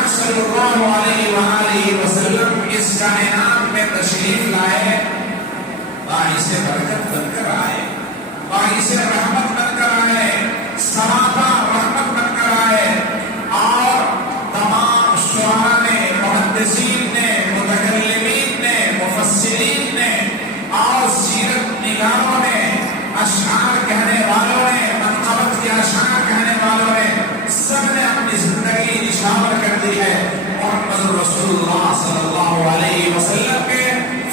پاک صلی اللہ علیہ وآلہ وسلم اس کائنات میں تشریف لائے، باعث برکت بن کر آئے، باعث رحمت بن کر آئے، صحابہ رحمت بن کر آئے، اور تمام شعراء نے، محدثین نے، متکلمین نے، مفسرین نے اور سیرت نگاروں نے، اشعار کہنے والوں نے، منقبت کے اشعار کہنے والوں نے، سب نے اپنی زندگی نشاور کر دی ہے محمد رسول اللہ صلی اللہ علیہ وسلم کے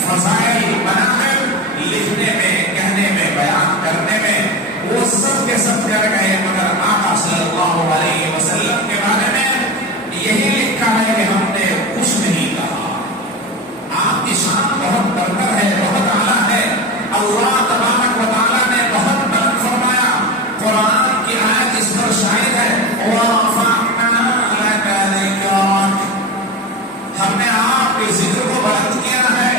فضائل مناقب لکھنے میں، کہنے میں، بیان کرنے میں۔ وہ سب کے سب کر گئے، مگر آقا صلی اللہ علیہ وسلم کے بارے میں یہی لکھا ہے کہ ہم نے کچھ نہیں کہا۔ آپ کی شان بہت برتر ہے، بہت اعلیٰ ہے۔ اللہ تبارک و تعالیٰ نے بہت بلند فرمایا، قرآن کی آیت اس پر شاہد ہے، وَرَفَعْنَا لَكَ ذِكْرَكَ، ہم نے آپ کے ذکر کو بلند کیا ہے۔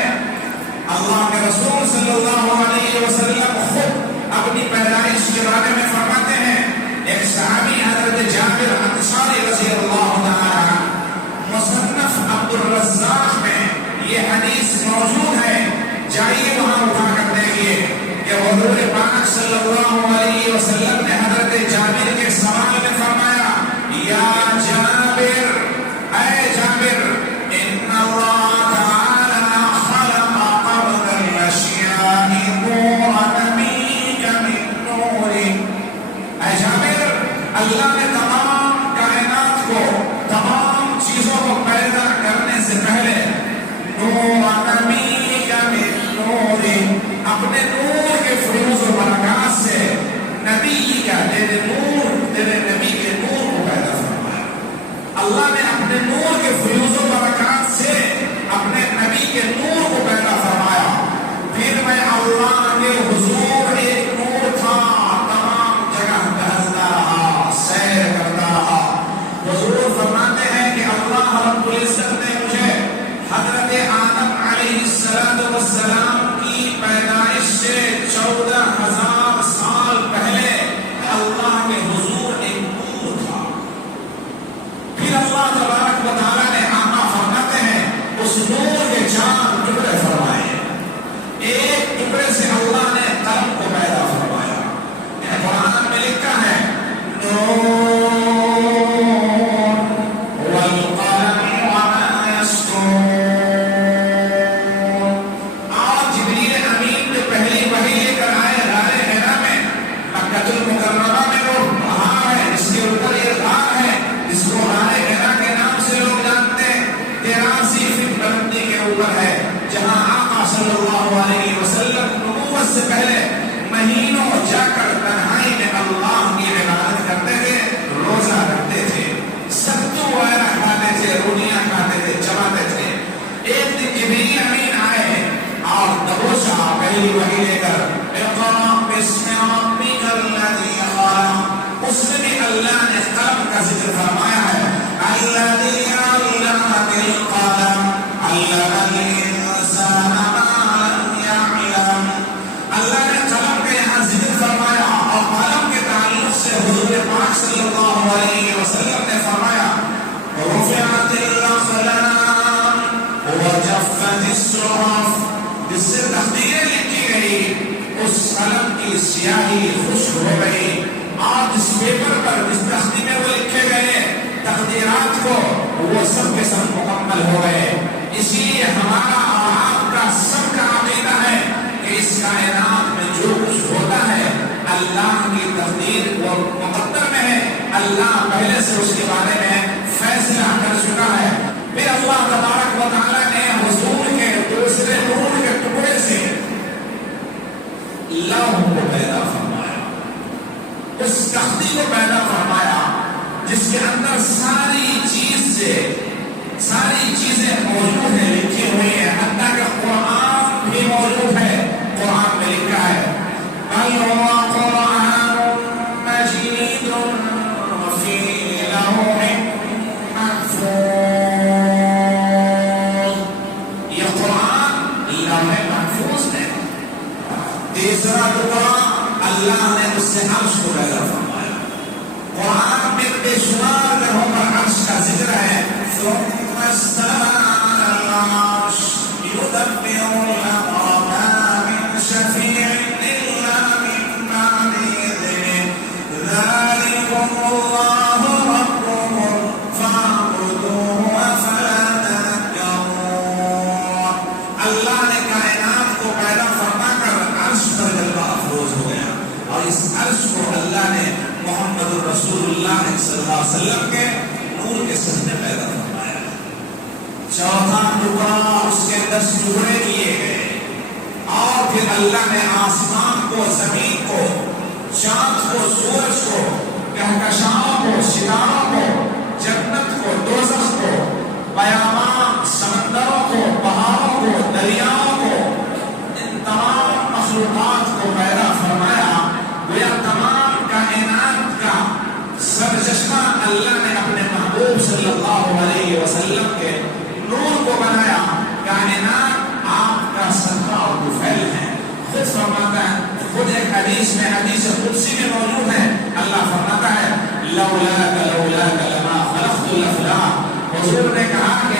اللہ کے رسول صلی اللہ علیہ وسلم خود اپنی پیدائش کے بارے میں فرماتے ہیں، ایک صحابی حضرت جابر انصاری رضی اللہ تعالیٰ عنہ، مصنف عبد الرزاق میں یہ حدیث موجود ہے، جائیے وہاں اٹھا کر دیکھیے کہ حضور پاک صلی اللہ علیہ وسلم نے حضرت جابر کے سوال میں فرمایا، یا جابر، اے جابر، ان اللہ تعالی خلق قبل الاشیاء نورا نمیج من نور، اے جابر، اللہ نے تمام کائنات کو، تمام چیزوں کو پیدا کرنے سے پہلے نورا نمیج من نور، اپنے نور کے فیوز و برکات سے نبی کا، تیرے نور، تیرے نبی کے نور کو پیدا فرمایا۔ اللہ نے اپنے نور کے فیوز و برکات سے اپنے نبی کے نور کو پیدا فرمایا۔ پھر میں اللہ کے حضور ایک نور تھا، تمام جگہ ٹہلتا رہا، سیر کرتا رہا۔ حضور فرماتے ہیں کہ اللہ رب العزت نے مجھے حضرت آدم علیہ السلام کی پیدائش سے 14,000 سال پہلے اللہ کے حضور ایک نور تھا۔ پھر اللہ تبارک و تعالیٰ نے آقا فرماتے ہیں اس نور کے 4 ٹکڑے فرمائے، ایک ٹکڑے سے اللہ نے قلم کو پیدا فرمایا۔ قرآن میں لکھا ہے نور والقلم وما یسطرون، اور جبریل امین جو پہلی وحی لے کر آئے غار حرا میں، مکہ المکرمہ میں وہ پہاڑ ہے جس کے اوپر یہ غار ہے جس کو غار حرا کے نام سے لوگ جانتے ہیں، 83 فٹ بلندی کے اوپر ہے، جہاں آقا صلی اللہ علیہ وسلم نبوت سے پہلے مہینوں جا کر تنہائی میں اللہ کی عبادت کرتے تھے، روزہ رکھتے تھے، ستو وغیرہ کھاتے تھے، روٹیاں کھاتے تھے، چباتے تھے۔ ایک دن جبریل امین آئے اور دبوچا پہلی وحی لے کر، اقرأ باسم ربک الذی خلق، اس میں بھی اللہ نے قلم کا ذکر فرمایا ہے، الذی علم بالقلم علم الانسان ما لم یعلم، اللہ نے قلم کا یہاں ذکر فرمایا، اور قلم کے تعلق سے حضور پاک صلی اللہ علیہ وسلم نے فرمایا رفعت الاقلام وجفت الصحف، جس سے تقدیریں لکھی گئی اس قلم کی سیاہی خشک ہو گئی، اور جس پیپر پر جس تختی میں وہ لکھے گئے تقدیرات کو، وہ سب کے سب مکمل ہو گئے۔ اسی لیے ہمارا اور آپ کا سب کا عقیدہ ہے کہ اس کائنات میں جو کچھ ہوتا ہے اللہ کی تقدیر اور مقدر میں ہے، اللہ پہلے سے اس کے بارے میں فیصلہ کر چکا ہے۔ پھر اللہ تبارک و تعالیٰ نے حضور کے دوسرے نور کے ٹکڑے سے لوح کو پیدا فرمایا، اس تختی کو پیدا فرمایا جس کے اندر ساری چیزیں موجود ہیں، لکھی ہوئی ہیں، حتیٰ کہ قرآن بھی موجود ہے۔ قرآن میں لکھا ہے بل هو قرآن مجید فی لوح محفوظ، یہ قرآن لوح محفوظ ہے۔ تیسرا ٹکڑا اللہ نے اس سے عرش کو پیدا فرمایا۔ قرآن میں بے شمار گرہوں پر عرش کا ذکر ہے، ثم استوى على العرش يدبر الأمر ما من شفيع إلا من بعد إذنه ذلكم الله ربكم فاعبدوه أفلا تذكرون. اللہ نے کائنات کو پیدا فرما کر عرش پر جلوہ افروز ہو گیا اور اس عرش کو اللہ نے محمد رسول اللہ صلی اللہ علیہ وسلم کے نور کے سجدے پیدا فرمایا. چوتھا ٹکڑا اس کے 10 ٹکڑے کیے گئے اور پھر اللہ نے آسمان کو، زمین کو، چاند کو، سورج کو، کہکشاؤں کو، ستاروں کو، جنت کو، دوزخ کو، بیابان سمندروں کو، پہاڑوں کو، دریاؤں کو، ان تمام مخلوقات کو پیدا فرمایا. گویا تمام کائنات کا سرچشمہ اللہ نے اپنے محبوب صلی اللہ علیہ وسلم کے نور کو بنایا. کائنات آپ کا صدقہ اور طفیل ہے. خود فرماتا ہے، خود ایک حدیث میں، حدیث قدسی میں موجود ہے، اللہ فرماتا ہے لولاک لولاک لما خلقت الافلاک. حضور نے کہا کہ